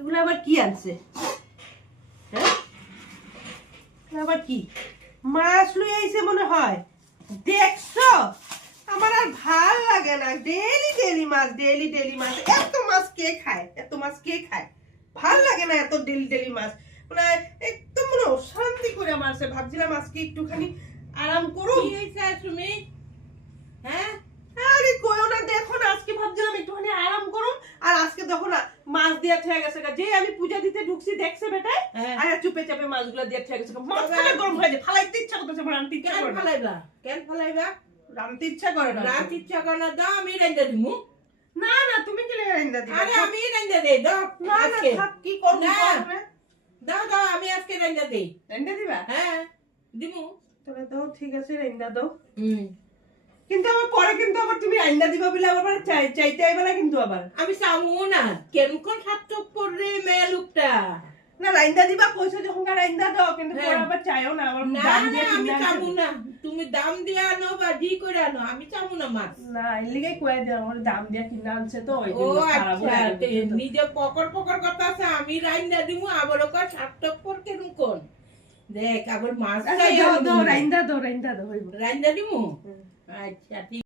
এগুলো আবার কি আনছে? হ্যাঁ, আবার কি মাছ লই আইছে মনে হয়। দেখছো আমার আর ভাল লাগে না, ডেইলি ডেইলি মাছ, ডেইলি ডেইলি মাছ। এত মাছ কে খায়? এত মাছ কে খায়? ভাল লাগে না এত ডেইলি ডেইলি মাছ। মানে একদম মনে অশান্তি করে মারছে। ভাবছিলাম আজকে একটুখানি আরাম করো। কি হইছে তুমি? হ্যাঁ, আরে কইও না, দেখো না আজকে ভাবছিলাম একটুখানি আরাম করুম, আর আজকে দেখো না মাছ দিয়া হয়ে গেছে। যে আমি পূজা দিতে ঢুকছি দেখছে বেটায়, হ্যাঁ। আর চুপে চাপে মাছগুলো দিয়া হয়ে গেছে। মাছটা গরম হয়ে যায়, ফালাইতে ইচ্ছা করতেছে, রান্নতে ইচ্ছা কেন করে না। ফালাইবা? কেন ফালাইবা? রান্নতে ইচ্ছা করে না। রাত ইচ্ছা করে না, দাও আমি রাইন্দা দিমু। না না, তুমি কি রান্না দিবা? আরে আমি রাইন্দা দেই, দাও না না, আজকে। থাক, কি করব? না। দাও দাও আমি আজকে রাইন্দা দেই। রান্না দিবা? হ্যাঁ, দিমু। তবে দাও, ঠিক আছে, রান্না দাও। হুম। কিন্তু আবার পরে কিন্তু আবার তুমি রান্না দিবা বলে আবার চাইতে আইবা না কিন্তু আবার। আমি চামু না, কেমন সাতক পড়রে মেয়ে লোকটা। না, রান্না দিবা কইছো যখন রান্না দাও, কিন্তু হ্যাঁ। পরে আবার চাইও না আবার না দাম না দিয়ে আমি কিনে চামু আনছো। না, তুমি দাম দিয়ে আনো বা জি করে আনো, আমি চামু না মাছ। না, এর লিগে কই দিও, আমার দাম দিয়ে কিনে আনছে তো ওই ও জন্য খারাপ আচ্ছা, হয়ে তে গেছে তো। নিজে পকর পকর কথা আছে, আমি রাইন্দা দিমু আবার ওকে সাতক পর কেন কোন দেখ আবার মাছ আচ্ছা, দাও দাও, রান্না দাও হইব। রাইন্দা দিমু। হুম। আচ্ছা ঠিক